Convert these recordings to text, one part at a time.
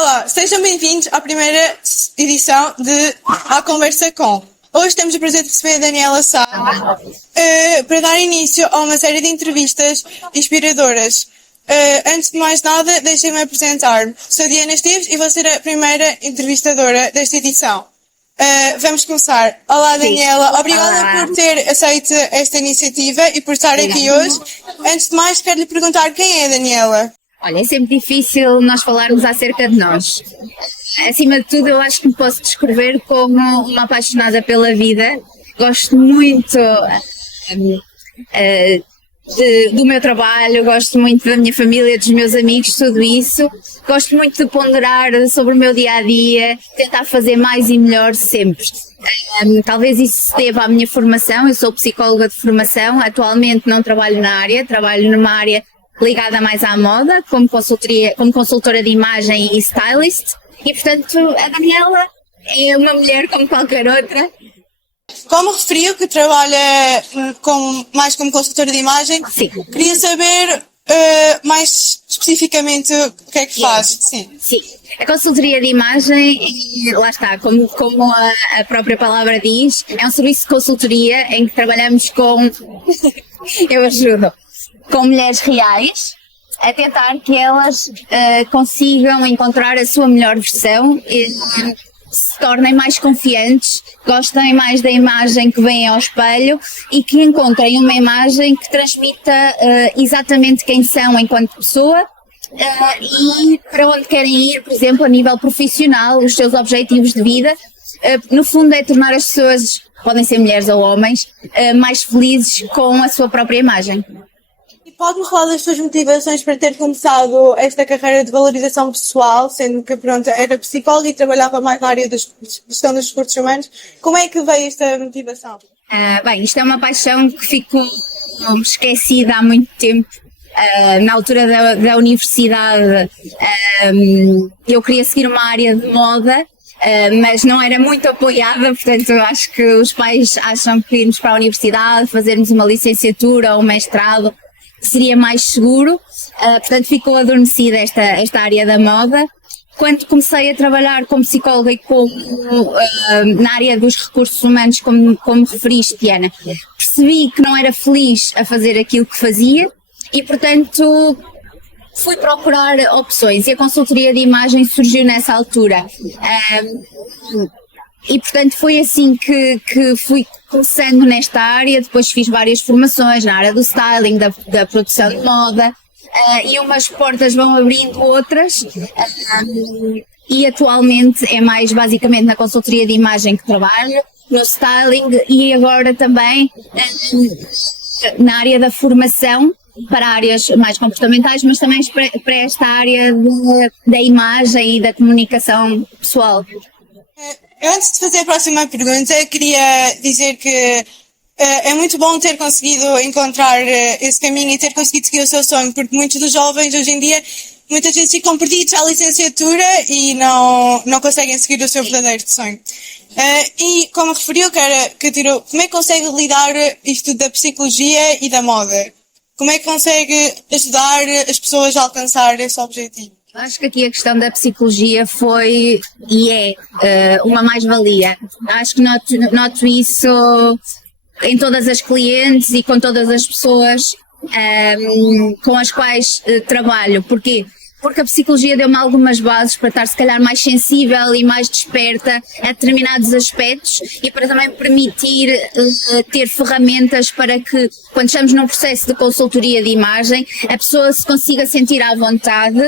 Olá, sejam bem-vindos à primeira edição de A Conversa Com. Hoje temos o prazer de receber a Daniela Sá para dar início a uma série de entrevistas inspiradoras. Antes de mais nada, deixem-me apresentar-me. Sou Diana Esteves e vou ser a primeira entrevistadora desta edição. Vamos começar. Olá, Daniela. Obrigada Olá. por ter aceito esta iniciativa e por estar aqui hoje. Antes de mais, quero lhe perguntar quem é a Daniela. Olha, é sempre difícil nós falarmos acerca de nós. Acima de tudo, eu acho que me posso descrever como uma apaixonada pela vida. Gosto muito do meu trabalho, gosto muito da minha família, dos meus amigos, tudo isso. Gosto muito de ponderar sobre o meu dia-a-dia, tentar fazer mais e melhor sempre. Talvez isso se deva à minha formação. Eu sou psicóloga de formação, atualmente não trabalho na área, trabalho numa área ligada mais à moda, como consultora de imagem e stylist, e portanto a Daniela é uma mulher como qualquer outra. Como referiu que trabalha mais como consultora de imagem, Sim. queria saber mais especificamente o que é que faz. Sim. Sim, a consultoria de imagem, lá está, como a própria palavra diz, é um serviço de consultoria em que trabalhamos com, eu ajudo, com mulheres reais, a tentar que elas consigam encontrar a sua melhor versão e se tornem mais confiantes, gostem mais da imagem que veem ao espelho e que encontrem uma imagem que transmita exatamente quem são enquanto pessoa e para onde querem ir, por exemplo, a nível profissional, os seus objetivos de vida. No fundo é tornar as pessoas, podem ser mulheres ou homens, mais felizes com a sua própria imagem. Pode-me falar das suas motivações para ter começado esta carreira de valorização pessoal, sendo que, pronto, era psicóloga e trabalhava mais na área da gestão dos recursos humanos. Como é que veio esta motivação? Bem, isto é uma paixão que ficou esquecida há muito tempo. Na altura da universidade, eu queria seguir uma área de moda, mas não era muito apoiada, portanto eu acho que os pais acham que irmos para a universidade, fazermos uma licenciatura ou um mestrado, seria mais seguro, portanto ficou adormecida esta área da moda. Quando comecei a trabalhar como psicóloga e na área dos recursos humanos, como referiste, Diana, percebi que não era feliz a fazer aquilo que fazia e, portanto, fui procurar opções e a consultoria de imagem surgiu nessa altura. E portanto foi assim que fui começando nesta área, depois fiz várias formações na área do styling, da produção de moda, e umas portas vão abrindo outras, e atualmente é mais basicamente na consultoria de imagem que trabalho, no styling e agora também na área da formação para áreas mais comportamentais, mas também para esta área da imagem e da comunicação pessoal. Antes de fazer a próxima pergunta, queria dizer que é muito bom ter conseguido encontrar esse caminho e ter conseguido seguir o seu sonho, porque muitos dos jovens hoje em dia muitas vezes ficam perdidos à licenciatura e não conseguem seguir o seu verdadeiro sonho. E como referiu, como é que consegue lidar isto da psicologia e da moda? Como é que consegue ajudar as pessoas a alcançar esse objetivo? Acho que aqui a questão da psicologia foi e é uma mais-valia. Acho que noto isso em todas as clientes e com todas as pessoas com as quais trabalho. Porquê? Porque a psicologia deu-me algumas bases para estar se calhar mais sensível e mais desperta a determinados aspectos e para também permitir ter ferramentas para que, quando estamos num processo de consultoria de imagem, a pessoa se consiga sentir à vontade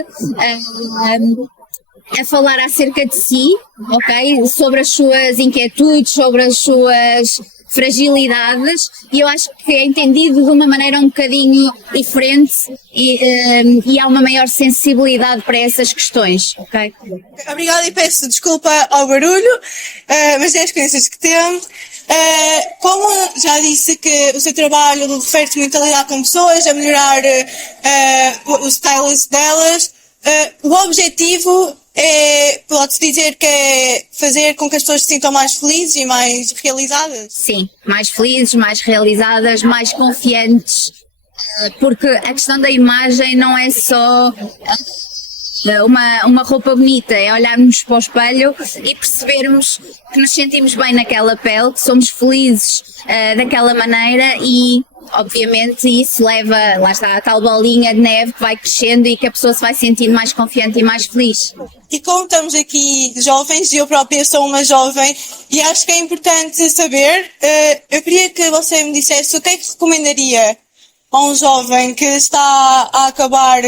a falar acerca de si, ok? Sobre as suas inquietudes, sobre as suas fragilidades, e eu acho que é entendido de uma maneira um bocadinho diferente e há uma maior sensibilidade para essas questões, ok? Obrigada e peço desculpa ao barulho, mas é as experiências que temos. Como já disse que o seu trabalho refere-se muito a lidar com pessoas, a melhorar o stylist delas, o objetivo pode-se dizer que é fazer com que as pessoas se sintam mais felizes e mais realizadas? Sim, mais felizes, mais realizadas, mais confiantes, porque a questão da imagem não é só uma roupa bonita é olharmos para o espelho e percebermos que nos sentimos bem naquela pele, que somos felizes daquela maneira e obviamente isso leva, lá está a tal bolinha de neve que vai crescendo e que a pessoa se vai sentindo mais confiante e mais feliz. E como estamos aqui jovens, eu própria sou uma jovem e acho que é importante saber, eu queria que você me dissesse o que é que recomendaria a um jovem que está a acabar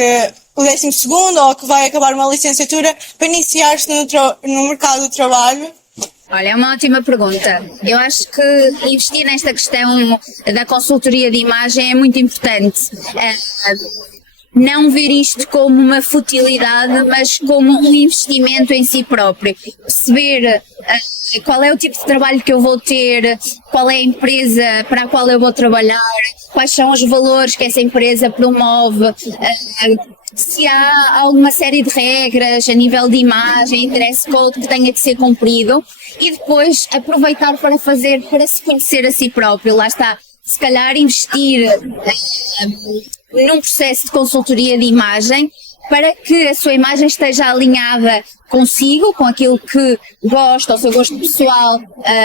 o 12º ou que vai acabar uma licenciatura para iniciar-se no mercado do trabalho. Olha, é uma ótima pergunta. Eu acho que investir nesta questão da consultoria de imagem é muito importante. Não ver isto como uma futilidade, mas como um investimento em si próprio. Perceber qual é o tipo de trabalho que eu vou ter, qual é a empresa para a qual eu vou trabalhar, quais são os valores que essa empresa promove, se há alguma série de regras a nível de imagem, dress code que tenha que ser cumprido e depois aproveitar para se conhecer a si próprio. Lá está, se calhar investir num processo de consultoria de imagem para que a sua imagem esteja alinhada consigo, com aquilo que gosta, o seu gosto pessoal,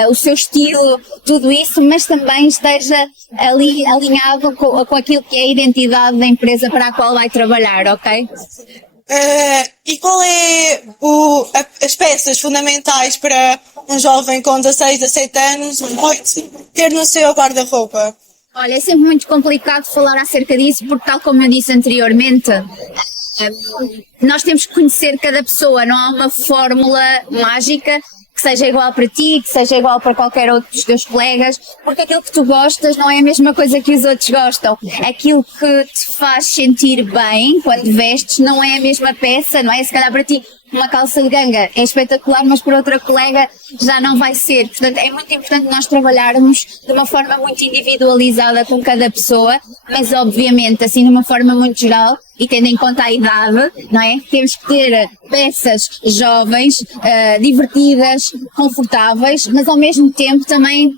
o seu estilo, tudo isso, mas também esteja ali alinhado com aquilo que é a identidade da empresa para a qual vai trabalhar, ok? E qual é as peças fundamentais para um jovem com 16, 17 anos ter no seu guarda-roupa? Olha, é sempre muito complicado falar acerca disso, porque tal como eu disse anteriormente, nós temos que conhecer cada pessoa, não há uma fórmula mágica que seja igual para ti, que seja igual para qualquer outro dos teus colegas, porque aquilo que tu gostas não é a mesma coisa que os outros gostam. Aquilo que te faz sentir bem quando vestes não é a mesma peça, não é? Se calhar para ti uma calça de ganga é espetacular, mas para outra colega já não vai ser. Portanto, é muito importante nós trabalharmos de uma forma muito individualizada com cada pessoa, mas obviamente assim de uma forma muito geral e tendo em conta a idade, não é? Temos que ter peças jovens, divertidas, confortáveis, mas ao mesmo tempo também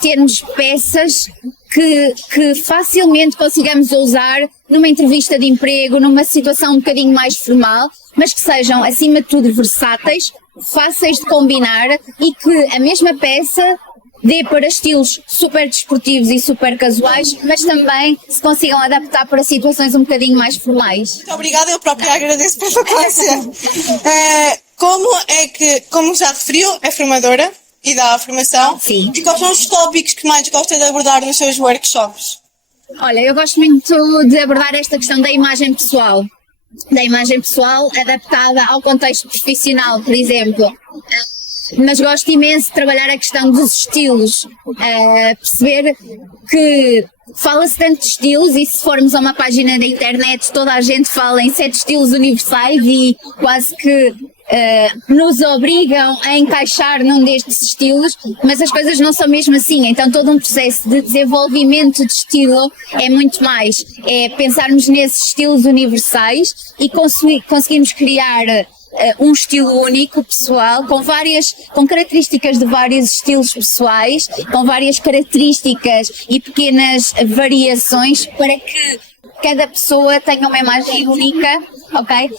termos peças que facilmente consigamos usar numa entrevista de emprego, numa situação um bocadinho mais formal, mas que sejam, acima de tudo, versáteis, fáceis de combinar e que a mesma peça dê para estilos super desportivos e super casuais, mas também se consigam adaptar para situações um bocadinho mais formais. Muito obrigada, eu própria agradeço pela frequência. Como já referiu, é formadora e dá a formação. Sim. E quais são os tópicos que mais gosta de abordar nos seus workshops? Olha, eu gosto muito de abordar esta questão da imagem pessoal. Da imagem pessoal adaptada ao contexto profissional, por exemplo. Mas gosto imenso de trabalhar a questão dos estilos, perceber que fala-se tanto de estilos e se formos a uma página da internet toda a gente fala em 7 estilos universais e quase que nos obrigam a encaixar num destes estilos, mas as coisas não são mesmo assim, então todo um processo de desenvolvimento de estilo é muito mais, é pensarmos nesses estilos universais e conseguirmos criar um estilo único, pessoal, com características de vários estilos pessoais, com várias características e pequenas variações para que cada pessoa tenha uma imagem única, ok?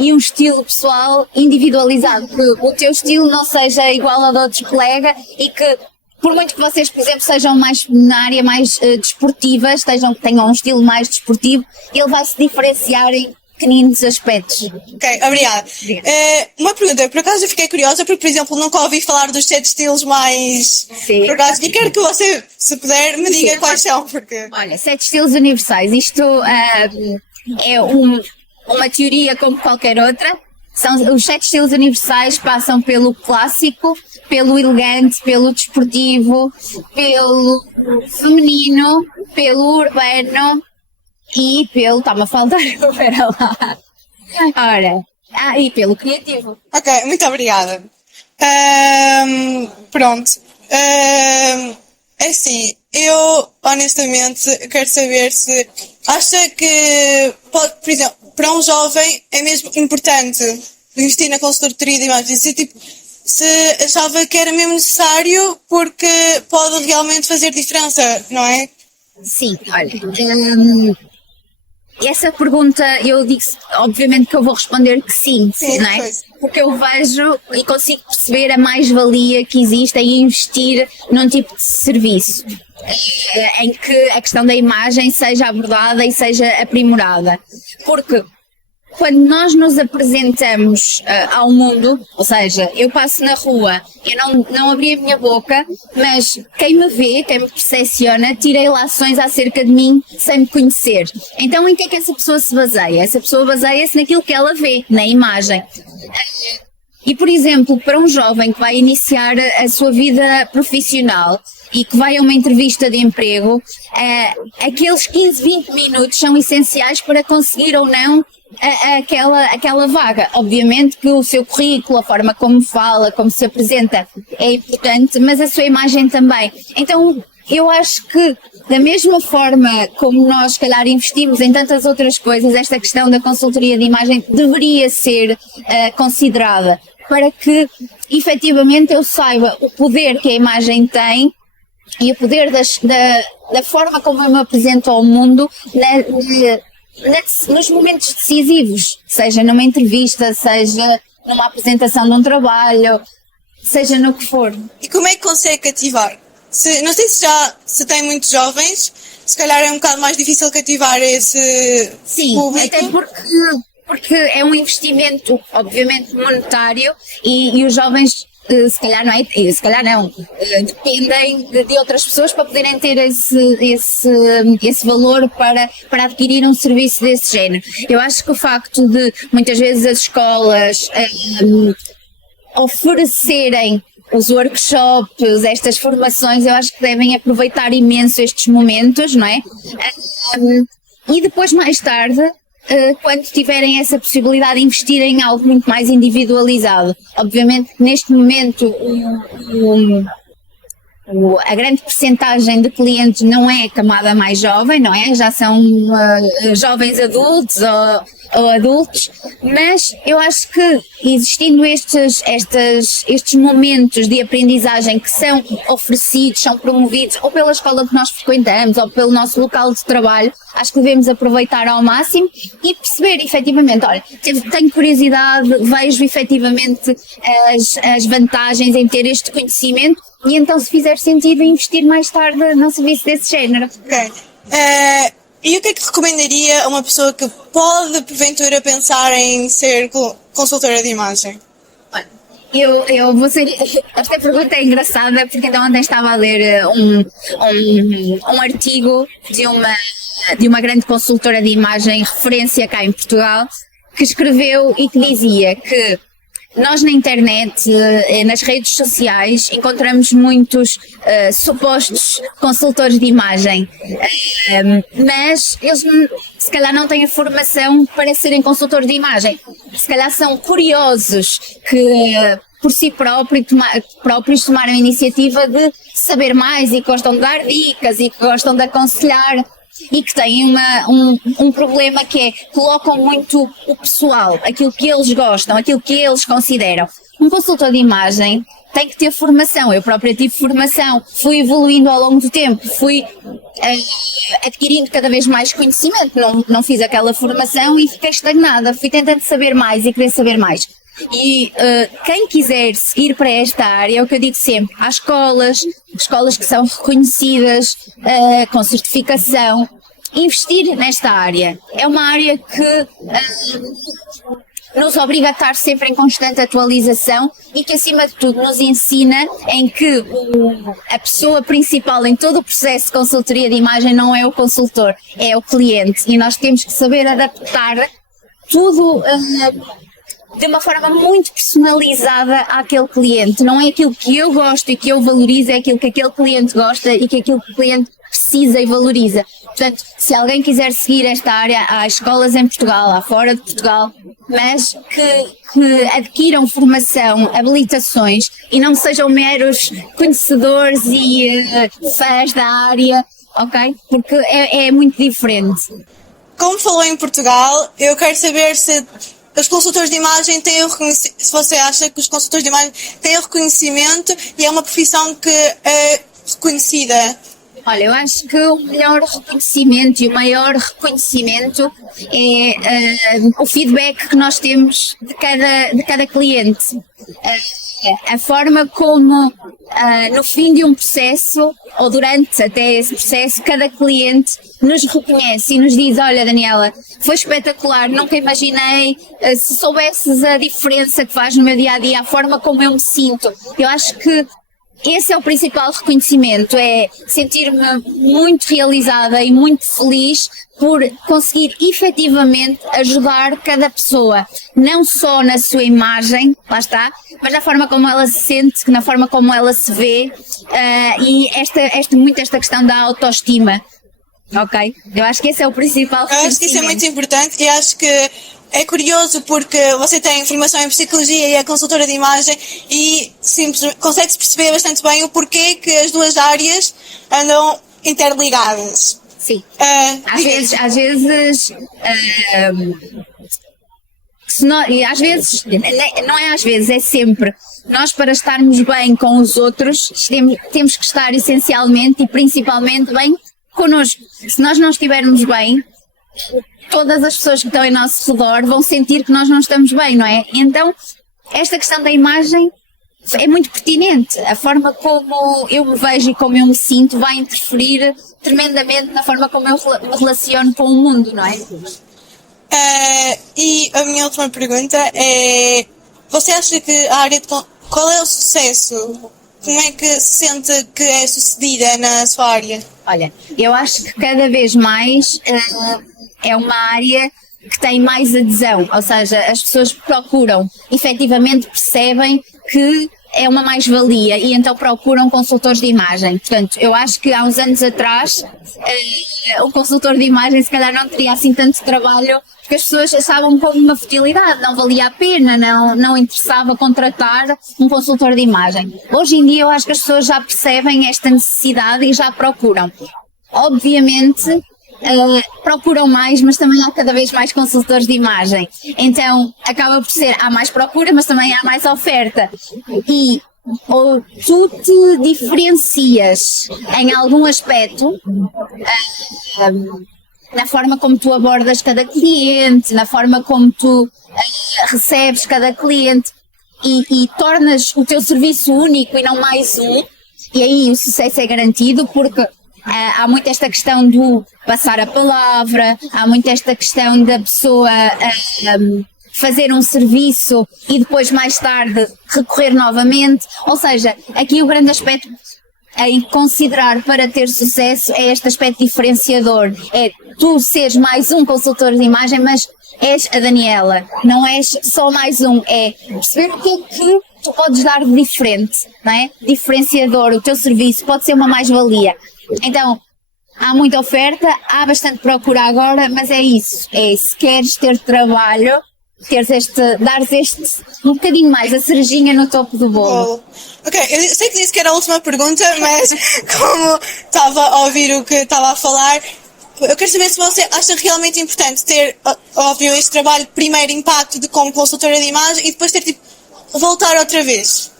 E um estilo pessoal individualizado, que o teu estilo não seja igual ao de outro colega e que por muito que vocês, por exemplo, sejam mais na área mais desportivas, tenham um estilo mais desportivo, ele vai se diferenciar em pequeninos aspectos. Ok, obrigada. Uma pergunta, por acaso eu fiquei curiosa porque, por exemplo, nunca ouvi falar dos 7 estilos mais... Sim. Por acaso, e quero que você, se puder, me diga quais são, porque... Olha, 7 estilos universais, isto é uma teoria como qualquer outra. Os 7 estilos universais passam pelo clássico, pelo elegante, pelo desportivo, pelo feminino, pelo urbano e pelo... Está-me a faltar, espera lá. Ora, e pelo criativo. Ok, muito obrigada. Pronto. É assim, eu honestamente quero saber se acha que, por exemplo, para um jovem é mesmo importante investir na consultoria de imagens, se achava que era mesmo necessário porque pode realmente fazer diferença, não é? Sim, olha, essa pergunta eu digo, obviamente que eu vou responder que sim, Sim, não é? pois. Porque eu vejo e consigo perceber a mais-valia que existe em investir num tipo de serviço em que a questão da imagem seja abordada e seja aprimorada. Porque quando nós nos apresentamos ao mundo, ou seja, eu passo na rua, eu não abri a minha boca, mas quem me vê, quem me percepciona, tira ilações acerca de mim sem me conhecer. Então em que é que essa pessoa se baseia? Essa pessoa baseia-se naquilo que ela vê, na imagem. E, por exemplo, para um jovem que vai iniciar a sua vida profissional e que vai a uma entrevista de emprego, aqueles 15, 20 minutos são essenciais para conseguir ou não aquela vaga. Obviamente que o seu currículo, a forma como fala, como se apresenta é importante, mas a sua imagem também. Então, eu acho que da mesma forma como nós, se calhar, investimos em tantas outras coisas, esta questão da consultoria de imagem deveria ser considerada para que, efetivamente, eu saiba o poder que a imagem tem e o poder da forma como eu me apresento ao mundo nos momentos decisivos, seja numa entrevista, seja numa apresentação de um trabalho, seja no que for. E como é que consegue cativar? Não sei se tem muitos jovens, se calhar é um bocado mais difícil cativar esse público. Até porque é um investimento, obviamente, monetário e os jovens, se calhar não, dependem de outras pessoas para poderem ter esse valor para adquirir um serviço desse género. Eu acho que o facto de, muitas vezes, as escolas oferecerem os workshops, estas formações, eu acho que devem aproveitar imenso estes momentos, não é? E depois, mais tarde, quando tiverem essa possibilidade de investir em algo muito mais individualizado. Obviamente, neste momento, a grande percentagem de clientes não é a camada mais jovem, não é? Já são jovens adultos ou adultos, mas eu acho que existindo estes momentos de aprendizagem que são oferecidos, são promovidos ou pela escola que nós frequentamos ou pelo nosso local de trabalho, acho que devemos aproveitar ao máximo e perceber efetivamente, olha, tenho curiosidade, vejo efetivamente as vantagens em ter este conhecimento e então, se fizer sentido, investir mais tarde num serviço desse género. Ok. E o que é que recomendaria a uma pessoa que pode, porventura, pensar em ser consultora de imagem? Eu vou ser. Esta pergunta é engraçada porque então ontem estava a ler um artigo de uma grande consultora de imagem, referência cá em Portugal, que escreveu e que dizia que nós na internet, nas redes sociais, encontramos muitos supostos consultores de imagem, mas eles se calhar não têm a formação para serem consultores de imagem, se calhar são curiosos que por si próprios tomaram a iniciativa de saber mais e que gostam de dar dicas e que gostam de aconselhar e que têm um problema que é, colocam muito o pessoal, aquilo que eles gostam, aquilo que eles consideram. Um consultor de imagem tem que ter formação, eu própria tive formação, fui evoluindo ao longo do tempo, fui adquirindo cada vez mais conhecimento, não fiz aquela formação e fiquei estagnada, fui tentando saber mais e querer saber mais. E quem quiser seguir para esta área, é o que eu digo sempre, há escolas que são reconhecidas, com certificação, investir nesta área. É uma área que nos obriga a estar sempre em constante atualização e que, acima de tudo, nos ensina em que a pessoa principal em todo o processo de consultoria de imagem não é o consultor, é o cliente. E nós temos que saber adaptar tudo de uma forma muito personalizada àquele cliente. Não é aquilo que eu gosto e que eu valorizo, é aquilo que aquele cliente gosta e que aquilo que o cliente precisa e valoriza. Portanto, se alguém quiser seguir esta área, há escolas em Portugal, há fora de Portugal, mas que adquiram formação, habilitações e não sejam meros conhecedores e fãs da área, ok? Porque é muito diferente. Como falou em Portugal, eu quero saber se os consultores de imagem têm o reconhecimento, se você acha que os consultores de imagem têm o reconhecimento e é uma profissão que é reconhecida Olha, eu acho que o melhor reconhecimento e o maior reconhecimento é o feedback que nós temos de cada cliente. A forma como, no fim de um processo, ou durante até esse processo, cada cliente nos reconhece e nos diz: olha, Daniela, foi espetacular, nunca imaginei, se soubesses a diferença que faz no meu dia-a-dia, a forma como eu me sinto. Eu acho que esse é o principal reconhecimento, é sentir-me muito realizada e muito feliz por conseguir efetivamente ajudar cada pessoa, não só na sua imagem, lá está, mas na forma como ela se sente, na forma como ela se vê, e muito esta questão da autoestima, ok? Eu acho que esse é o principal reconhecimento. Eu acho que isso é muito importante e acho que é curioso porque você tem formação em psicologia e é consultora de imagem e consegue-se perceber bastante bem o porquê que as duas áreas andam interligadas. Sim, às vezes não é às vezes, é sempre. Nós, para estarmos bem com os outros, temos que estar essencialmente e principalmente bem connosco. Se nós não estivermos bem, todas as pessoas que estão em nosso redor vão sentir que nós não estamos bem, não é? Então, esta questão da imagem é muito pertinente. A forma como eu me vejo e como eu me sinto vai interferir tremendamente na forma como eu me relaciono com o mundo, não é? E a minha última pergunta é: você acha que a área de... Qual é o sucesso? Como é que se sente que é sucedida na sua área? Olha, eu acho que cada vez mais é uma área que tem mais adesão, ou seja, as pessoas procuram, efetivamente percebem que é uma mais-valia e então procuram consultores de imagem. Portanto, eu acho que há uns anos atrás o consultor de imagem se calhar não teria assim tanto trabalho, porque as pessoas achavam como uma futilidade, não valia a pena, não interessava contratar um consultor de imagem. Hoje em dia eu acho que as pessoas já percebem esta necessidade e já procuram. Obviamente procuram mais, mas também há cada vez mais consultores de imagem. Então acaba por ser, há mais procura, mas também há mais oferta. E ou tu te diferencias em algum aspecto na forma como tu abordas cada cliente, na forma como tu recebes cada cliente e tornas o teu serviço único e não mais um, e aí o sucesso é garantido, porque há muito esta questão do passar a palavra, há muito esta questão da pessoa fazer um serviço e depois mais tarde recorrer novamente, ou seja, aqui o grande aspecto em considerar para ter sucesso é este aspecto diferenciador, é tu seres mais um consultor de imagem, mas és a Daniela, não és só mais um, é perceber o que é que tu podes dar de diferente, não é? Diferenciador, o teu serviço pode ser uma mais-valia. Então, há muita oferta, há bastante procura agora, mas é isso, se queres ter trabalho, dares um bocadinho mais, a cerejinha no topo do bolo. Ok, eu sei que disse que era a última pergunta, mas como estava a ouvir o que estava a falar, eu quero saber se você acha realmente importante ter, óbvio, este trabalho, primeiro impacto como consultora de imagem e depois ter voltar outra vez.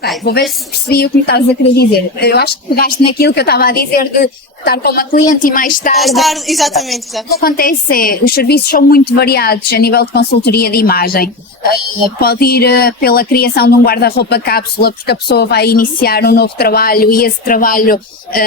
Bem, vou ver se percebi o que me estás a querer dizer. Eu acho que pegaste naquilo que eu estava a dizer de estar com uma cliente e mais tarde... Exatamente. O que acontece é, os serviços são muito variados a nível de consultoria de imagem. Pode ir pela criação de um guarda-roupa cápsula, porque a pessoa vai iniciar um novo trabalho e esse trabalho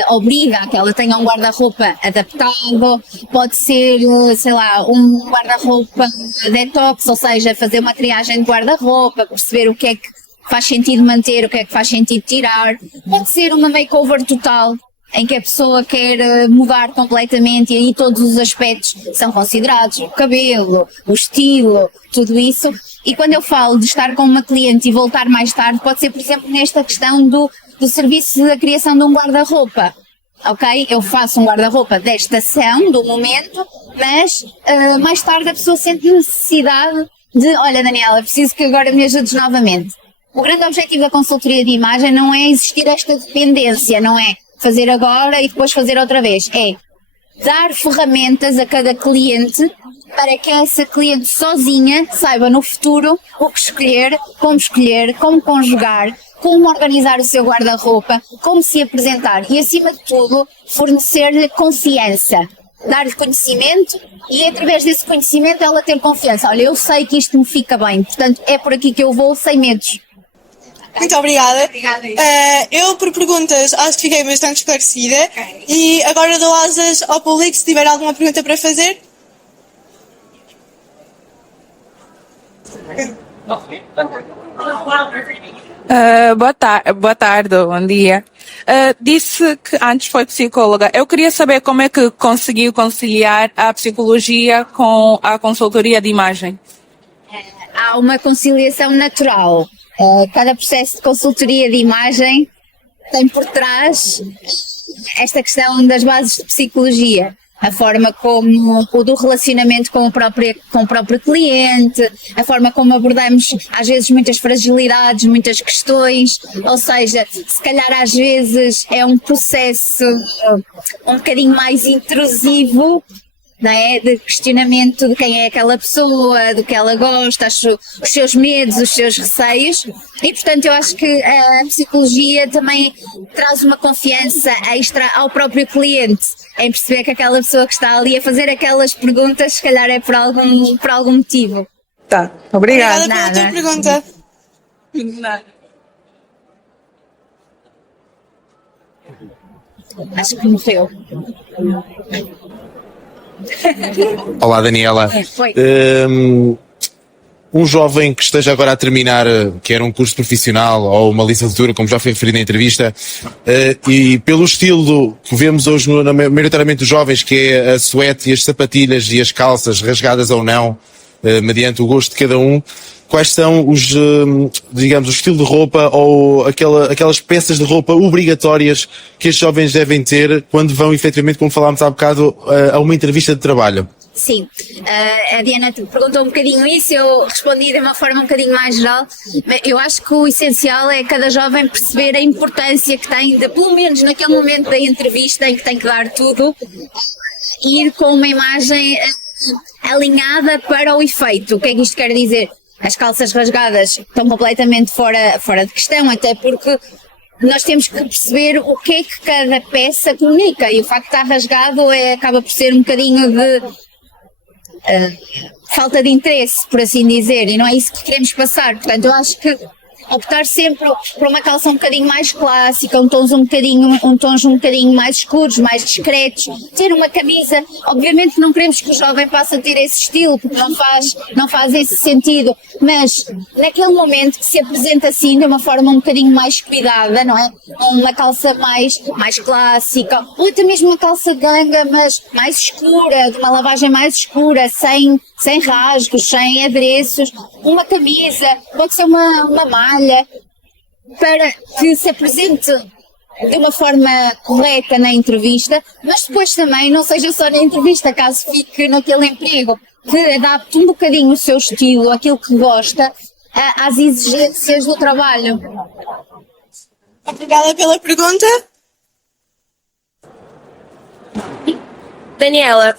obriga a que ela tenha um guarda-roupa adaptado. Pode ser, sei lá, um guarda-roupa detox, ou seja, fazer uma triagem de guarda-roupa, perceber o que é que faz sentido manter, o que é que faz sentido tirar. Pode ser uma makeover total, em que a pessoa quer mudar completamente e aí todos os aspectos são considerados, o cabelo, o estilo, tudo isso. E quando eu falo de estar com uma cliente e voltar mais tarde, pode ser, por exemplo, nesta questão do serviço da criação de um guarda-roupa. Ok? Eu faço um guarda-roupa da estação, do momento, mas mais tarde a pessoa sente necessidade de, olha Daniela, preciso que agora me ajudes novamente. O grande objetivo da consultoria de imagem não é existir esta dependência, não é fazer agora e depois fazer outra vez. É dar ferramentas a cada cliente para que essa cliente sozinha saiba no futuro o que escolher, como conjugar, como organizar o seu guarda-roupa, como se apresentar e, acima de tudo, fornecer-lhe confiança, dar-lhe conhecimento e, através desse conhecimento, ela ter confiança. Olha, eu sei que isto me fica bem, portanto, é por aqui que eu vou, sem medos. Muito obrigada. Obrigada. Eu, por perguntas, acho que fiquei bastante esclarecida. Okay. E agora dou asas ao público se tiver alguma pergunta para fazer. Boa tarde, bom dia. Disse que antes foi psicóloga. Eu queria saber como é que conseguiu conciliar a psicologia com a consultoria de imagem. Há uma conciliação natural. Cada processo de consultoria de imagem tem por trás esta questão das bases de psicologia. A forma como o do relacionamento com o próprio cliente, a forma como abordamos às vezes muitas fragilidades, muitas questões, ou seja, se calhar às vezes é um processo um bocadinho mais intrusivo, não é? De questionamento de quem é aquela pessoa, do que ela gosta, os seus medos, os seus receios, e portanto eu acho que a psicologia também traz uma confiança extra ao próprio cliente, em perceber que aquela pessoa que está ali a fazer aquelas perguntas se calhar é por algum motivo. Tá, obrigada. Obrigada pela tua pergunta. Nada. Acho que morreu. Olá, Daniela. Um jovem que esteja agora a terminar, quer um curso profissional ou uma licenciatura, como já foi referido na entrevista, e pelo estilo que vemos hoje, maioritariamente dos jovens, que é a suéte e as sapatilhas e as calças, rasgadas ou não, mediante o gosto de cada um, quais são os, digamos, o estilo de roupa ou aquelas peças de roupa obrigatórias que estes jovens devem ter quando vão, efetivamente, como falámos há bocado, a uma entrevista de trabalho? Sim, a Diana perguntou um bocadinho isso, eu respondi de uma forma um bocadinho mais geral. Eu acho que o essencial é cada jovem perceber a importância que tem de, pelo menos naquele momento da entrevista em que tem que dar tudo, ir com uma imagem alinhada para o efeito. O que é que isto quer dizer? As calças rasgadas estão completamente fora de questão, até porque nós temos que perceber o que é que cada peça comunica, e o facto de estar rasgado acaba por ser um bocadinho de falta de interesse, por assim dizer, e não é isso que queremos passar. Portanto, eu acho que optar sempre por uma calça um bocadinho mais clássica, tons um bocadinho mais escuros, mais discretos, ter uma camisa. Obviamente não queremos que o jovem passe a ter esse estilo, porque não faz esse sentido, mas naquele momento que se apresenta assim de uma forma um bocadinho mais cuidada, não é? Uma calça mais clássica, ou até mesmo uma calça de ganga, mas mais escura, de uma lavagem mais escura, sem rasgos, sem adereços, uma camisa, pode ser uma malha, para que se apresente de uma forma correta na entrevista, mas depois também não seja só na entrevista, caso fique naquele emprego, que adapte um bocadinho o seu estilo, aquilo que gosta, às exigências do trabalho. Obrigada pela pergunta. Daniela,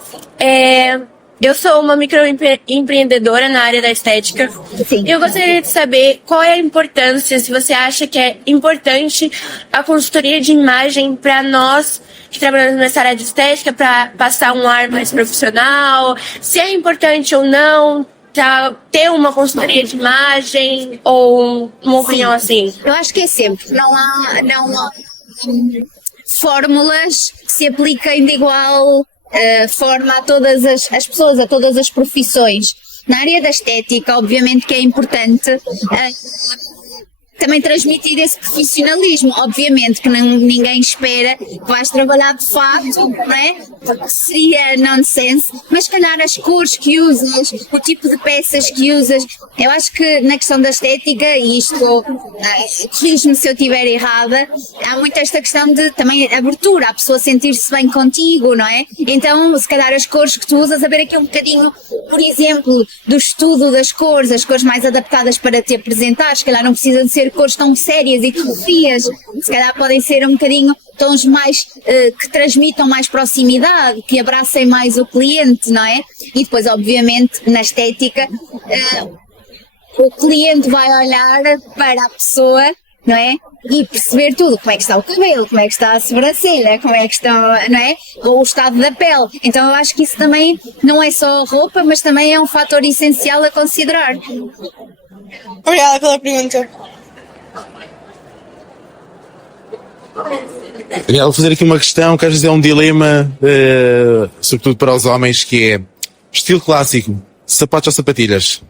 eu sou uma microempreendedora na área da estética. Sim. E eu gostaria de saber qual é a importância, se você acha que é importante a consultoria de imagem para nós que trabalhamos nessa área de estética, para passar um ar mais profissional, se é importante ou não ter uma consultoria de imagem ou uma opinião assim. Eu acho que é sempre. Não há fórmulas que se apliquem de igual forma a todas as pessoas, a todas as profissões. Na área da estética, obviamente que é importante também transmitir esse profissionalismo. Obviamente que ninguém espera que vais trabalhar de fato, não é? Porque seria nonsense, mas se calhar as cores que usas, o tipo de peças que usas, eu acho que na questão da estética, e isto corrige-me se eu estiver errada, há muito esta questão de também abertura, a pessoa sentir-se bem contigo, não é? Então, se calhar as cores que tu usas, a ver aqui um bocadinho, por exemplo, do estudo das cores, as cores mais adaptadas para te apresentar, se calhar não precisam de ser cores tão sérias e tão frias, se calhar podem ser um bocadinho tons mais que transmitam mais proximidade, que abracem mais o cliente, não é? E depois, obviamente, na estética, o cliente vai olhar para a pessoa, não é? E perceber tudo, como é que está o cabelo, como é que está a sobrancelha, como é que estão, não é? Ou o estado da pele. Então eu acho que isso também não é só roupa, mas também é um fator essencial a considerar. Obrigada pela pergunta. Daniel, vou fazer aqui uma questão que às vezes é um dilema, sobretudo para os homens, que é estilo clássico, sapatos ou sapatilhas?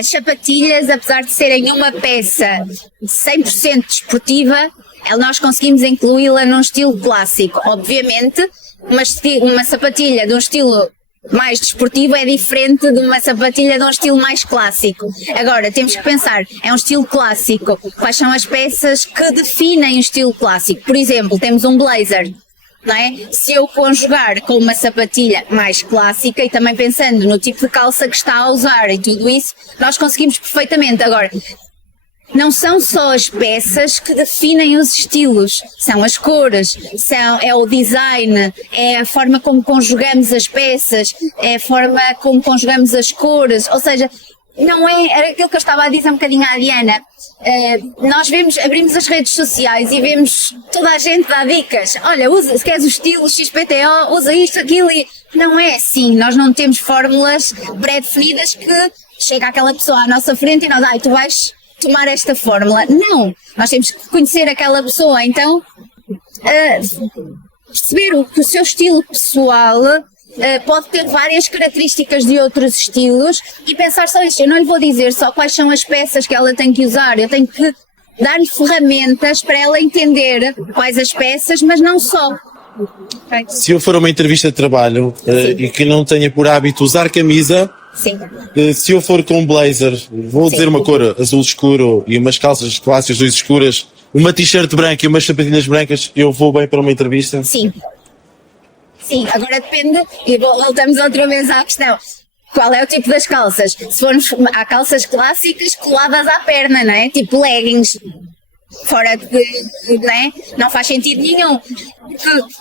As sapatilhas, apesar de serem uma peça 100% desportiva, nós conseguimos incluí-la num estilo clássico. Obviamente, uma sapatilha de um estilo mais desportivo é diferente de uma sapatilha de um estilo mais clássico. Agora, temos que pensar, é um estilo clássico. Quais são as peças que definem o estilo clássico? Por exemplo, temos um blazer. Não é? Se eu conjugar com uma sapatilha mais clássica e também pensando no tipo de calça que está a usar e tudo isso, nós conseguimos perfeitamente. Agora, não são só as peças que definem os estilos, são as cores, é o design, é a forma como conjugamos as peças, é a forma como conjugamos as cores, ou seja, não é, era aquilo que eu estava a dizer um bocadinho à Diana. Nós abrimos as redes sociais e vemos toda a gente dar dicas. Olha, se queres o estilo XPTO, usa isto, aquilo e... Não é assim, nós não temos fórmulas pré-definidas que chega aquela pessoa à nossa frente e nós, tu vais tomar esta fórmula. Não, nós temos que conhecer aquela pessoa, então perceber que o seu estilo pessoal pode ter várias características de outros estilos e pensar só isto. Eu não lhe vou dizer só quais são as peças que ela tem que usar, eu tenho que dar-lhe ferramentas para ela entender quais as peças, mas não só. Okay. Se eu for a uma entrevista de trabalho e que não tenha por hábito usar camisa, sim. Se eu for com um blazer, vou dizer uma cor azul escuro e umas calças clássicas azuis escuras, uma t-shirt branca e umas sapatilhas brancas, eu vou bem para uma entrevista? Sim. Sim, agora depende, e voltamos outra vez à questão. Qual é o tipo das calças? Se formos, há calças clássicas coladas à perna, não é? Tipo leggings. Fora de, não é? Não faz sentido nenhum.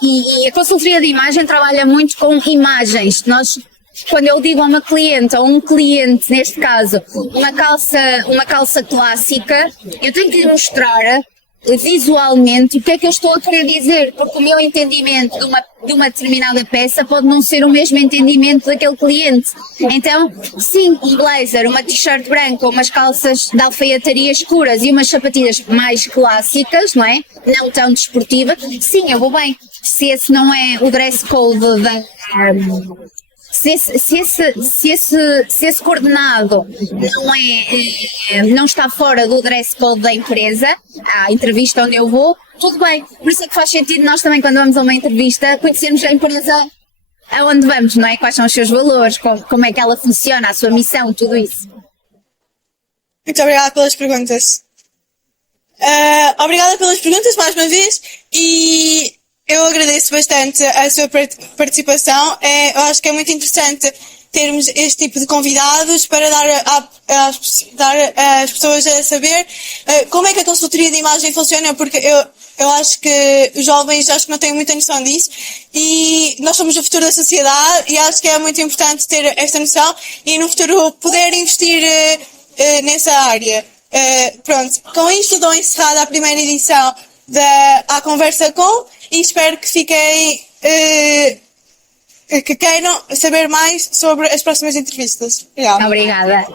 E a consultoria de imagem trabalha muito com imagens. Quando eu digo a uma cliente, ou um cliente, neste caso, uma calça clássica, eu tenho que lhe mostrar visualmente o que é que eu estou a querer dizer, porque o meu entendimento de uma determinada peça pode não ser o mesmo entendimento daquele cliente. Então, sim, um blazer, uma t-shirt branca, umas calças de alfaiataria escuras e umas sapatilhas mais clássicas, não é? Não tão desportivas, sim, eu vou bem. Se esse não é o dress code se esse coordenado não está fora do dress code da empresa, à entrevista onde eu vou, tudo bem. Por isso é que faz sentido nós também, quando vamos a uma entrevista, conhecermos a empresa aonde vamos, não é? Quais são os seus valores, como é que ela funciona, a sua missão, tudo isso. Muito obrigada pelas perguntas. Obrigada pelas perguntas mais uma vez e eu agradeço bastante a sua participação. Eu acho que é muito interessante termos este tipo de convidados para dar às pessoas a saber como é que a consultoria de imagem funciona, porque eu acho que os jovens acho que não têm muita noção disso e nós somos o futuro da sociedade e acho que é muito importante ter esta noção e no futuro poder investir nessa área. Pronto, com isto dou encerrada a primeira edição da Conversa Com e espero que fiquem que queiram saber mais sobre as próximas entrevistas. Obrigada.